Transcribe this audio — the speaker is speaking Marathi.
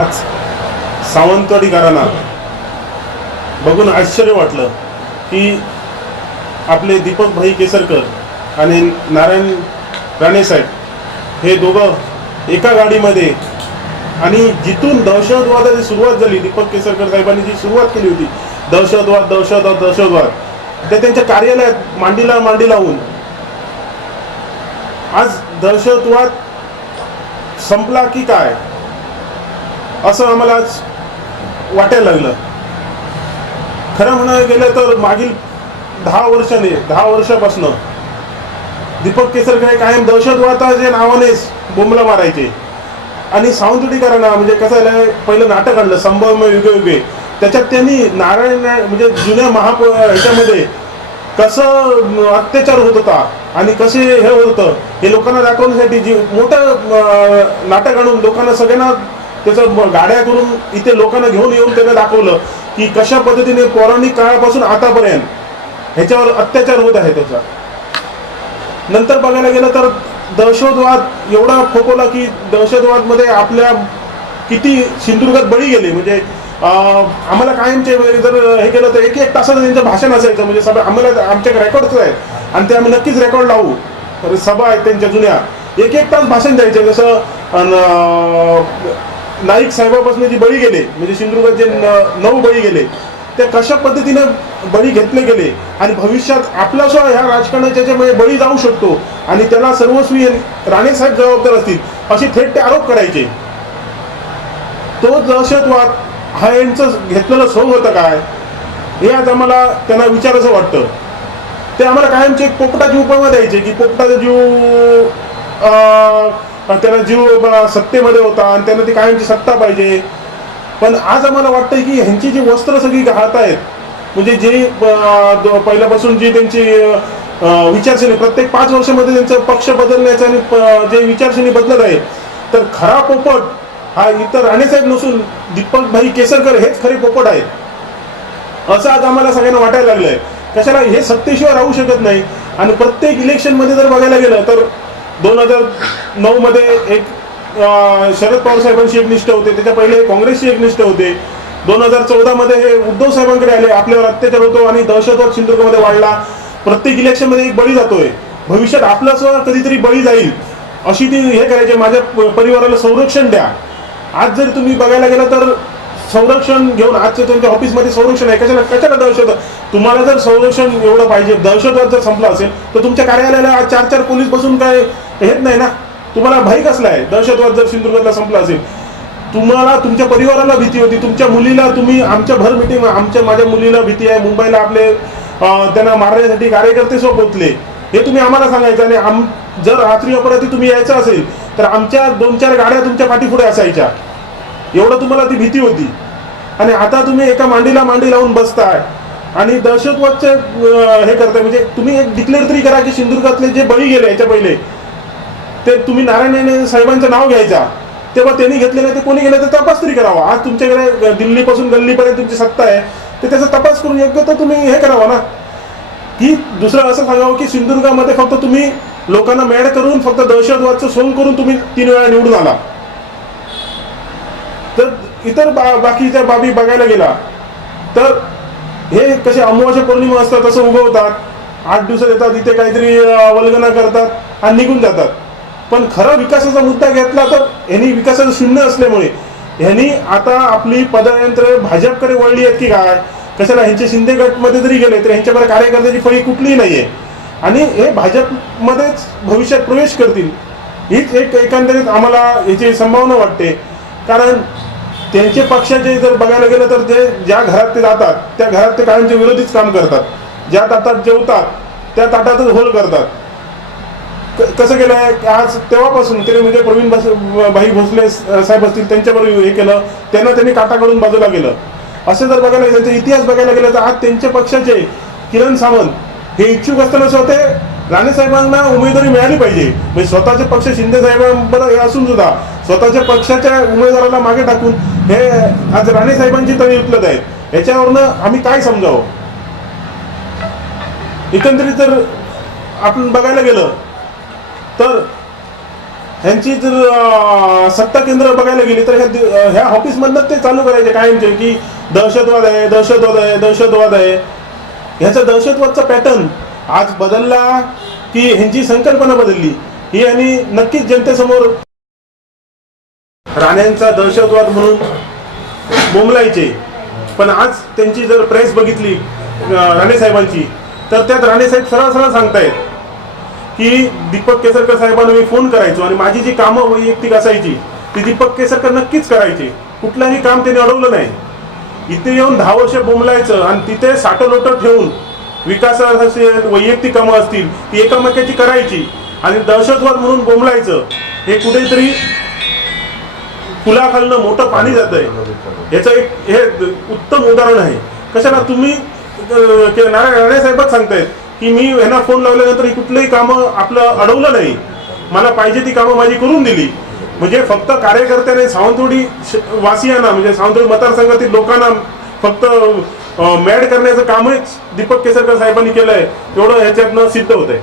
आज सावंतवाडीकरांना बघून आश्चर्य वाटलं की आपले दीपक भाई केसरकर आणि नारायण राणेसाहेब हे दोघं एका गाडीमध्ये आणि जिथून दहशतवादाची सुरुवात झाली दीपक केसरकर साहेबांनी जी सुरुवात केली होती दहशतवाद दहशतवाद दहशतवाद ते त्यांच्या कार्यालयात मांडीला मांडी लावून आज दहशतवाद संपला की काय? असं आम्हाला आज वाटायला लागलं. खरं म्हणायला गेलं तर मागील दहा वर्षाने दहा वर्षापासून दीपक केसरकर कायम दहशतवादाच्या नावानेच बोंबला मारायचे. आणि सावंतवाडीकरांना म्हणजे कसं आहे पहिलं नाटक आणलं संभव युगे युगे. त्याच्यात त्यांनी नारायण म्हणजे जुन्या महाप ह्याच्यामध्ये कसं अत्याचार होत होता आणि कसे हे होत होतं हे लोकांना दाखवण्यासाठी जी मोठं नाटक आणून लोकांना सगळ्यांना त्याचं गाड्या करून इथे लोकांना घेऊन येऊन त्यांना दाखवलं की कशा पद्धतीने पौराणिक काळापासून आतापर्यंत ह्याच्यावर अत्याचार होत आहे त्याचा. नंतर बघायला गेलं तर दहशतवाद एवढा फोकवला की दहशतवादमध्ये आपल्या किती सिंधुदुर्गात बळी गेले. म्हणजे आम्हाला कायमचे जर हे केलं तर एक एक तासाचं त्यांचं भाषण असायचं. म्हणजे सभा आम्हाला आमच्याकडे रेकॉर्डच आहेत. आणि ते आम्ही नक्कीच रेकॉर्ड लावू. तर सभा आहेत त्यांच्या जुन्या. एक एक तास भाषण द्यायचे. जसं नाईक साहेबापासून जी बळी गेले म्हणजे सिंधुदुर्गात जे नऊ बळी गेले ते कशा पद्धतीने बळी घेतले गेले आणि भविष्यात आपला सुद्धा ह्या राजकारणाच्या याच्यामध्ये बळी जाऊ शकतो आणि त्याला सर्वस्वी राणेसाहेब जबाबदार असतील असे थेट ते आरोप करायचे. तो दहशतवाद हा यांचं घेतलेलं सोंग होतं काय? हे आज आम्हाला त्यांना विचारायचं वाटतं. ते आम्हाला कायमचे एक पोपटाची उपमा द्यायचे की पोपटाचा जीव आणि त्याला जीव सत्तेमध्ये होता आणि त्यांना ती कायमची सत्ता पाहिजे. पण आज आम्हाला वाटतंय की ह्यांची जी वस्त्र सगळी घालत आहेत म्हणजे जे पहिल्यापासून जी त्यांची अं, विचारसरणी प्रत्येक पाच वर्षामध्ये त्यांचं पक्ष बदलण्याचं आणि जे विचारसरणी बदलत आहे तर खरा पोपट हा इतर राणेसाहेब नसून दीपक भाई केसरकर हेच खरे पोपट आहेत. असं आज आम्हाला सगळ्यांना वाटायला लागलंय. कशाला हे सत्तेशिवाय राहू शकत नाही. आणि प्रत्येक इलेक्शनमध्ये जर बघायला गेलं तर दोन हजार नऊ मध्ये एक शरद पवार साहेबांशी एकनिष्ठ होते. त्याच्या पहिले काँग्रेसची एकनिष्ठ होते. दोन हजार चौदा मध्ये हे उद्धव साहेबांकडे आले. आपल्यावर अत्याचार होतो आणि दहशतवाद सिंधुदुर्गमध्ये वाढला. प्रत्येक इलेक्शनमध्ये एक बळी जातोय. भविष्यात आपला सुद्धा कधीतरी बळी जाईल. अशी ती हे करायचे माझ्या प- परिवाराला संरक्षण द्या. आज जर तुम्ही बघायला गेला तर संरक्षण घेऊन आजच्या तुमच्या ऑफिसमध्ये संरक्षण आहे. कशाला कशाला दहशत? तुम्हाला जर संरक्षण एवढं पाहिजे दहशतवाद जर संपला असेल तर तुमच्या कार्यालयाला आज चार चार पोलीस बसून काय हेच नाही ना? तुम्हाला भाई कसला आहे? दहशतवाद जर सिंधुदुर्गातला संपला असेल तुम्हाला तुमच्या परिवाराला भीती होती तुमच्या मुलीला तुम्ही आमच्या भर मिटिंग आमच्या माझ्या मुलीला भीती आहे मुंबईला आपले त्यांना मारण्यासाठी कार्यकर्ते सोबतले. हे तुम्ही आम्हाला सांगायचं आणि आम जर रात्री अपराधी तुम्ही यायचं असेल तर आमच्या दोन चार गाड्या तुमच्या पाठीपुढे असायच्या. एवढं तुम्हाला ती भीती होती. आणि आता तुम्ही एका मांडीला मांडी लावून बसताय. आणि दहशतवादचे हे करताय म्हणजे तुम्ही एक डिक्लेअर तरी करा की सिंधुदुर्गातले जे बळी गेले याच्या पहिले ते तुम्ही नारायण साहेबांचं नाव घ्यायचा. तेव्हा त्यांनी घेतले नाही ते कोणी गेलं तर तपास तरी करावा. आज तुमच्याकडे दिल्लीपासून गल्लीपर्यंत तुमची सत्ता आहे तर त्याचा तपास करून योग्य तर तुम्ही हे करावा ना. की दुसरं असं सांगावं की सिंधुदुर्गामध्ये फक्त तुम्ही लोकांना मॅड करून फक्त दहशतवादचं सोंग करून तुम्ही तीन वेळा निवडून आला. तर इतर बा बाकीच्या बाबी बघायला गेला तर हे कसे अमावस्या पौर्णिमा असतात तसं उगवतात. आठ दिवसात येतात इथे काहीतरी अं, वल्गना करतात आणि निघून जातात. पण खरा विकासाचा मुद्दा घेतला तर ह्यांनी विकासाचं शून्य असल्यामुळे. ह्यांनी आता आपली पदयंत्र भाजपकडे वळली आहेत की काय? कशाला ह्यांचे शिंदे गटमध्ये जरी गेले तर ह्यांच्याकडे कार्यकर्त्याची फळी कुठलीही नाही आहे आणि हे भाजपमध्येच भविष्यात प्रवेश करतील हीच एक एकंदरीत आम्हाला याची संभावना वाटते. कारण त्यांचे पक्षाचे जर बघायला गेलं तर ते ज्या घरात ते जातात त्या घरात ते कायमचे विरोधीच काम करतात. ज्या ताटात जेवतात त्या ताटातच होल करतात. कसं केलं आहे आज तेव्हापासून ते म्हणजे प्रवीण बस भाई भोसले साहेब असतील त्यांच्याबरोबर हे केलं त्यांना त्यांनी काटाकडून बाजूला गेलं असं जर बघायला त्यांचा इतिहास बघायला गेला तर आज त्यांच्या पक्षाचे किरण सावंत हे इच्छुक असताना स्वतः ते राणे साहेबांना उमेदवारी मिळाली पाहिजे. म्हणजे स्वतःचे पक्ष शिंदे साहेबांबरोबर हे असून सुद्धा स्वतःच्या पक्षाच्या उमेदवाराला मागे टाकून हे आज राणे साहेबांची तळी उचलत आहेत. याच्यावरनं आम्ही काय समजावं? एकंदरीत जर आपण बघायला गेलं तर ह्यांची जर सत्ता केंद्र बघायला गेली तर ह्या ह्या ऑफिसमधनं ते चालू करायचे कायमचे की दहशतवाद आहे दहशतवाद आहे दहशतवाद आहे. ह्याचा दहशतवादचा पॅटर्न आज बदलला की ह्यांची संकल्पना बदलली. ही आणि नक्कीच जनतेसमोर राण्यांचा दहशतवाद म्हणून बोंबलायचे. पण आज त्यांची जर प्रेस बघितली राणेसाहेबांची राणे साहेबांची तर त्यात राणेसाहेब सरळ सरळ सांगतायत की दीपक केसरकर साहेबांना मी फोन करायचो आणि माझी जी कामं वैयक्तिक असायची ती दीपक केसरकर नक्कीच करायची. कुठलंही काम त्याने अडवलं नाही. इथे येऊन दहा वर्ष बोंबलायचं आणि तिथे साठं लोटं ठेवून विकासात वैयक्तिक कामं असतील ती एकामेकाची करायची आणि दहशतवाद म्हणून बोंबलायचं हे कुठेतरी पुलाखालनं मोठं पाणी जात आहे याचं एक हे उत्तम उदाहरण आहे. कशाला तुम्ही नारायण राणे साहेबच सांगतायत की मी यांना फोन लावल्यानंतर ही कुठलंही कामं आपलं अडवलं नाही. मला पाहिजे ती कामं माझी करून दिली. म्हणजे फक्त कार्यकर्त्याने सावंतवाडी वासियांना म्हणजे सावंतवाडी मतदारसंघातील लोकांना फक्त मॅड करण्याचं कामच दीपक केसरकर साहेबांनी केलंय. एवढं ह्याच्यातनं सिद्ध होत आहे